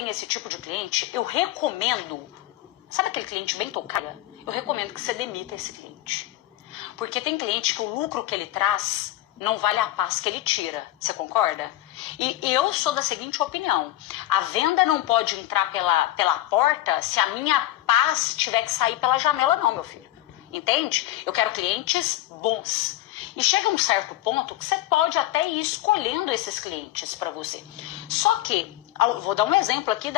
tem esse tipo de cliente, eu recomendo, sabe aquele cliente bem tocado? Eu recomendo que você demita esse cliente. Porque tem cliente que o lucro que ele traz não vale a paz que ele tira. Você concorda? E eu sou da seguinte opinião: a venda não pode entrar pela porta se a minha paz tiver que sair pela janela, não, meu filho. Entende? Eu quero clientes bons. E chega um certo ponto que você pode até ir escolhendo esses clientes para você. Só que, vou dar um exemplo aqui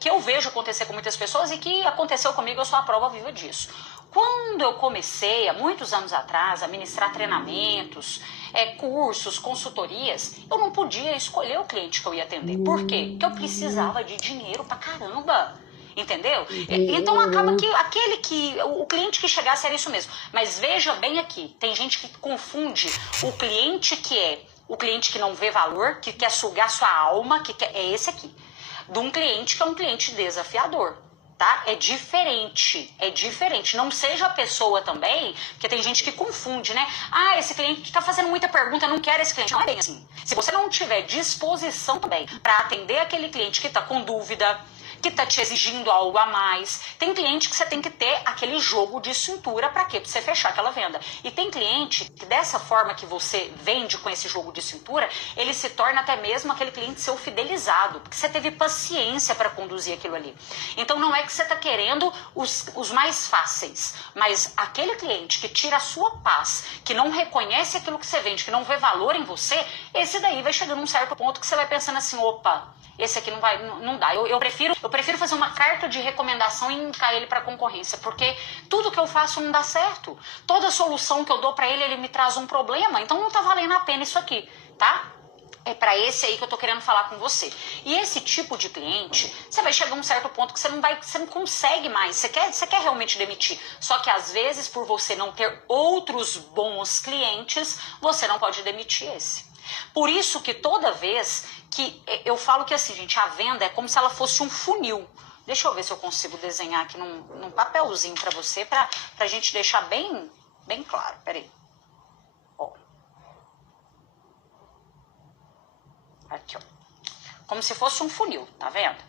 que eu vejo acontecer com muitas pessoas e que aconteceu comigo, eu sou a prova viva disso. Quando eu comecei, há muitos anos atrás, a ministrar treinamentos, cursos, consultorias, eu não podia escolher o cliente que eu ia atender. Por quê? Porque eu precisava de dinheiro pra caramba. Entendeu? Então acaba que o cliente que chegasse era isso mesmo. Mas veja bem aqui, tem gente que confunde o cliente que é o cliente que não vê valor, que quer sugar sua alma, é esse aqui, de um cliente que é um cliente desafiador. Tá? É diferente. Não seja a pessoa também, porque tem gente que confunde, né? Ah, esse cliente tá fazendo muita pergunta, eu não quero esse cliente. Não é bem assim. Se você não tiver disposição também para atender aquele cliente que tá com dúvida, que tá te exigindo algo a mais, tem cliente que você tem que ter aquele jogo de cintura para quê? Para você fechar aquela venda. E tem cliente que dessa forma que você vende com esse jogo de cintura, ele se torna até mesmo aquele cliente seu fidelizado, porque você teve paciência para conduzir aquilo ali. Então não é que você tá querendo os mais fáceis, mas aquele cliente que tira a sua paz, que não reconhece aquilo que você vende, que não vê valor em você, esse daí vai chegando num certo ponto que você vai pensando assim, opa, esse aqui não dá. Eu prefiro fazer uma carta de recomendação e indicar ele para concorrência, porque tudo que eu faço não dá certo. Toda solução que eu dou para ele, ele me traz um problema, então não tá valendo a pena isso aqui, tá? É para esse aí que eu tô querendo falar com você. E esse tipo de cliente, você vai chegar a um certo ponto que você não consegue mais. Você quer realmente demitir. Só que às vezes, por você não ter outros bons clientes, você não pode demitir esse. Por isso que toda vez que eu falo que assim, gente, a venda é como se ela fosse um funil. Deixa eu ver se eu consigo desenhar aqui num papelzinho para você, pra gente deixar bem claro. Peraí. Ó. Aqui, ó. Como se fosse um funil, tá vendo?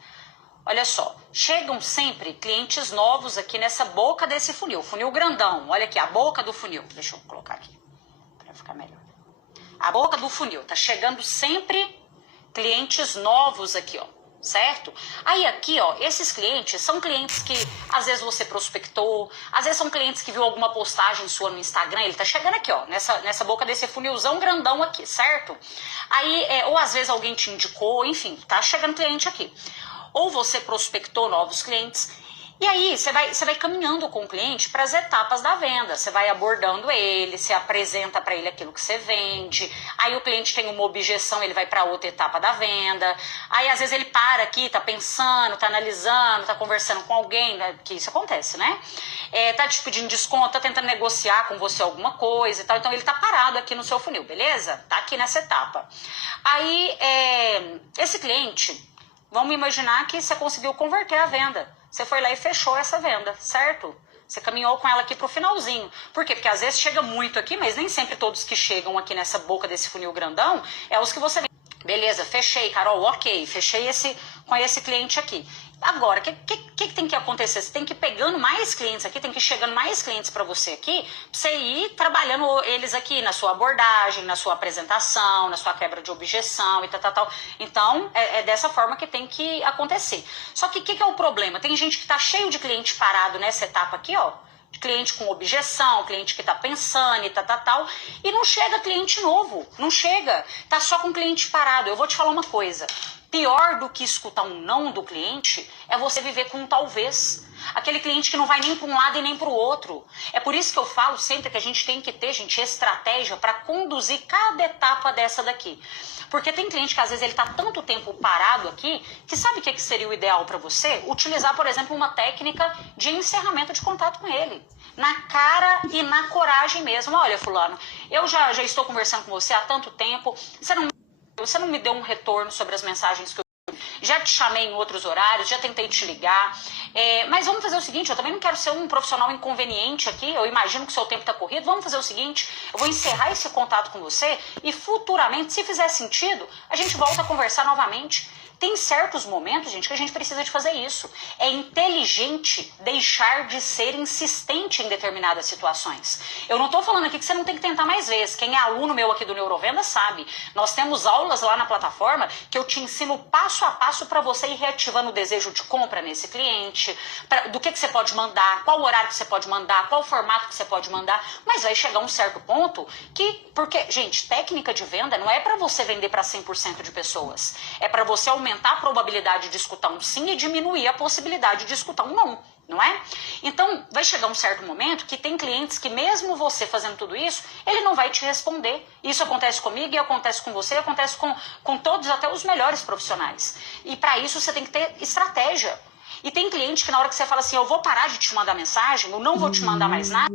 Olha só, chegam sempre clientes novos aqui nessa boca desse funil. Funil grandão, olha aqui, a boca do funil. Deixa eu colocar aqui, para ficar melhor. A boca do funil, tá chegando sempre clientes novos aqui, ó, certo? Aí aqui, ó, esses clientes são clientes que às vezes você prospectou, às vezes são clientes que viu alguma postagem sua no Instagram, ele tá chegando aqui, ó, nessa boca desse funilzão grandão aqui, certo? Aí, ou às vezes alguém te indicou, enfim, tá chegando cliente aqui. Ou você prospectou novos clientes. E aí, você vai caminhando com o cliente para as etapas da venda. Você vai abordando ele, você apresenta para ele aquilo que você vende. Aí o cliente tem uma objeção, ele vai para outra etapa da venda. Aí, às vezes, ele para aqui, tá pensando, tá analisando, tá conversando com alguém, né? Que isso acontece, né? Tá te pedindo desconto, tá tentando negociar com você alguma coisa e tal. Então, ele tá parado aqui no seu funil, beleza? Tá aqui nessa etapa. Aí, esse cliente, vamos imaginar que você conseguiu converter a venda. Você foi lá e fechou essa venda, certo? Você caminhou com ela aqui pro finalzinho. Por quê? Porque às vezes chega muito aqui, mas nem sempre todos que chegam aqui nessa boca desse funil grandão é os que você... Beleza, fechei, Carol, ok, fechei com esse cliente aqui. Agora, o que tem que acontecer? Você tem que ir pegando mais clientes aqui, tem que ir chegando mais clientes para você aqui, pra você ir trabalhando eles aqui na sua abordagem, na sua apresentação, na sua quebra de objeção e tal. Então, é dessa forma que tem que acontecer. Só que o que é o problema? Tem gente que tá cheio de cliente parado nessa etapa aqui, ó, de cliente com objeção, cliente que tá pensando e tal, e não chega cliente novo, não chega, tá só com cliente parado. Eu vou te falar uma coisa, pior do que escutar um não do cliente é você viver com um talvez. Aquele cliente que não vai nem para um lado e nem para o outro. É por isso que eu falo sempre que a gente tem que ter, gente, estratégia para conduzir cada etapa dessa daqui. Porque tem cliente que às vezes ele está tanto tempo parado aqui, que sabe o que seria o ideal para você? Utilizar, por exemplo, uma técnica de encerramento de contato com ele. Na cara e na coragem mesmo. Olha, fulano, eu já estou conversando com você há tanto tempo, você não me deu um retorno sobre as mensagens que eu já te chamei em outros horários, já tentei te ligar, mas vamos fazer o seguinte, eu também não quero ser um profissional inconveniente aqui, eu imagino que o seu tempo está corrido, vamos fazer o seguinte, eu vou encerrar esse contato com você e futuramente, se fizer sentido, a gente volta a conversar novamente. Tem certos momentos, gente, que a gente precisa de fazer isso. É inteligente deixar de ser insistente em determinadas situações. Eu não tô falando aqui que você não tem que tentar mais vezes. Quem é aluno meu aqui do Neurovenda sabe. Nós temos aulas lá na plataforma que eu te ensino passo a passo para você ir reativando o desejo de compra nesse cliente, do que você pode mandar, qual horário que você pode mandar, qual formato que você pode mandar, mas vai chegar um certo ponto que, porque, gente, técnica de venda não é para você vender para 100% de pessoas, é para você aumentar a probabilidade de escutar um sim e diminuir a possibilidade de escutar um não. Não é? Então, vai chegar um certo momento que tem clientes que mesmo você fazendo tudo isso, ele não vai te responder. Isso acontece comigo e acontece com você, acontece com todos, até os melhores profissionais. E para isso você tem que ter estratégia. E tem cliente que na hora que você fala assim, eu vou parar de te mandar mensagem, eu não vou te mandar mais nada,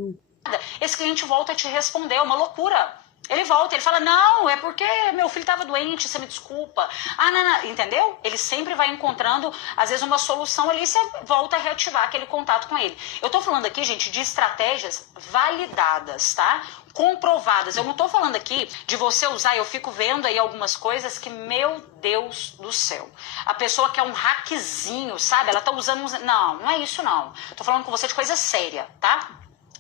esse cliente volta a te responder, é uma loucura. Ele volta, ele fala, não, é porque meu filho estava doente, você me desculpa. Ah, não, entendeu? Ele sempre vai encontrando, às vezes, uma solução ali e você volta a reativar aquele contato com ele. Eu tô falando aqui, gente, de estratégias validadas, tá? Comprovadas. Eu não tô falando aqui de você usar, eu fico vendo aí algumas coisas que, meu Deus do céu, a pessoa quer um hackzinho, sabe? Ela tá usando um... Não, não é isso não. Tô falando com você de coisa séria, tá?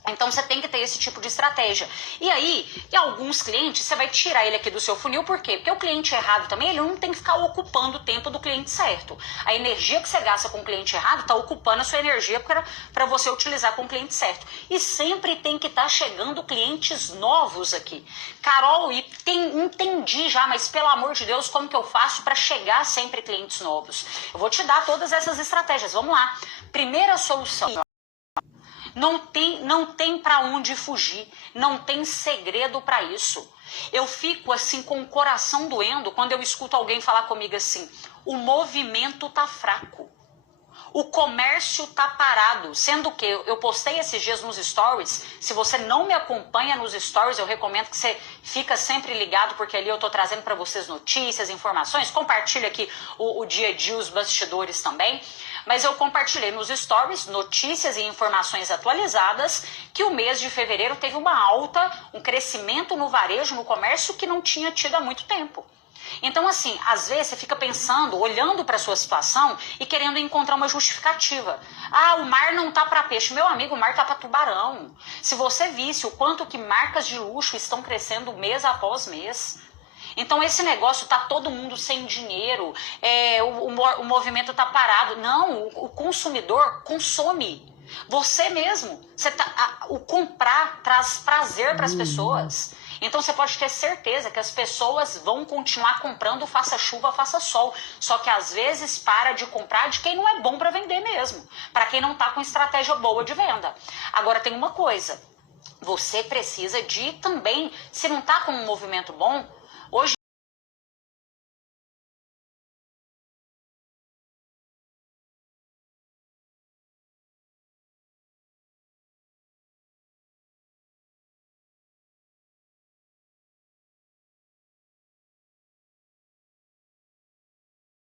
Então você tem que ter esse tipo de estratégia. E aí, em alguns clientes, você vai tirar ele aqui do seu funil, por quê? Porque o cliente errado também, ele não tem que ficar ocupando o tempo do cliente certo. A energia que você gasta com o cliente errado está ocupando a sua energia para você utilizar com o cliente certo. E sempre tem que estar chegando clientes novos aqui. Carol, entendi já, mas pelo amor de Deus, como que eu faço para chegar sempre clientes novos? Eu vou te dar todas essas estratégias. Vamos lá. Primeira solução. Não tem para onde fugir, não tem segredo para isso. Eu fico assim com o coração doendo quando eu escuto alguém falar comigo assim, o movimento tá fraco, o comércio tá parado, sendo que eu postei esses dias nos stories. Se você não me acompanha nos stories, eu recomendo que você fica sempre ligado, porque ali eu tô trazendo para vocês notícias, informações, compartilho aqui o dia a dia, os bastidores também. Mas eu compartilhei nos stories notícias e informações atualizadas que o mês de fevereiro teve uma alta, um crescimento no varejo, no comércio que não tinha tido há muito tempo. Então, assim, às vezes você fica pensando, olhando para a sua situação e querendo encontrar uma justificativa. Ah, o mar não tá para peixe. Meu amigo, o mar tá para tubarão. Se você visse o quanto que marcas de luxo estão crescendo mês após mês. Então esse negócio tá todo mundo sem dinheiro, o movimento tá parado. Não, o consumidor consome. Você mesmo, o comprar traz prazer para as pessoas. Então você pode ter certeza que as pessoas vão continuar comprando, faça chuva, faça sol. Só que às vezes para de comprar de quem não é bom para vender mesmo, para quem não tá com estratégia boa de venda. Agora tem uma coisa, você precisa de também, se não tá com um movimento bom,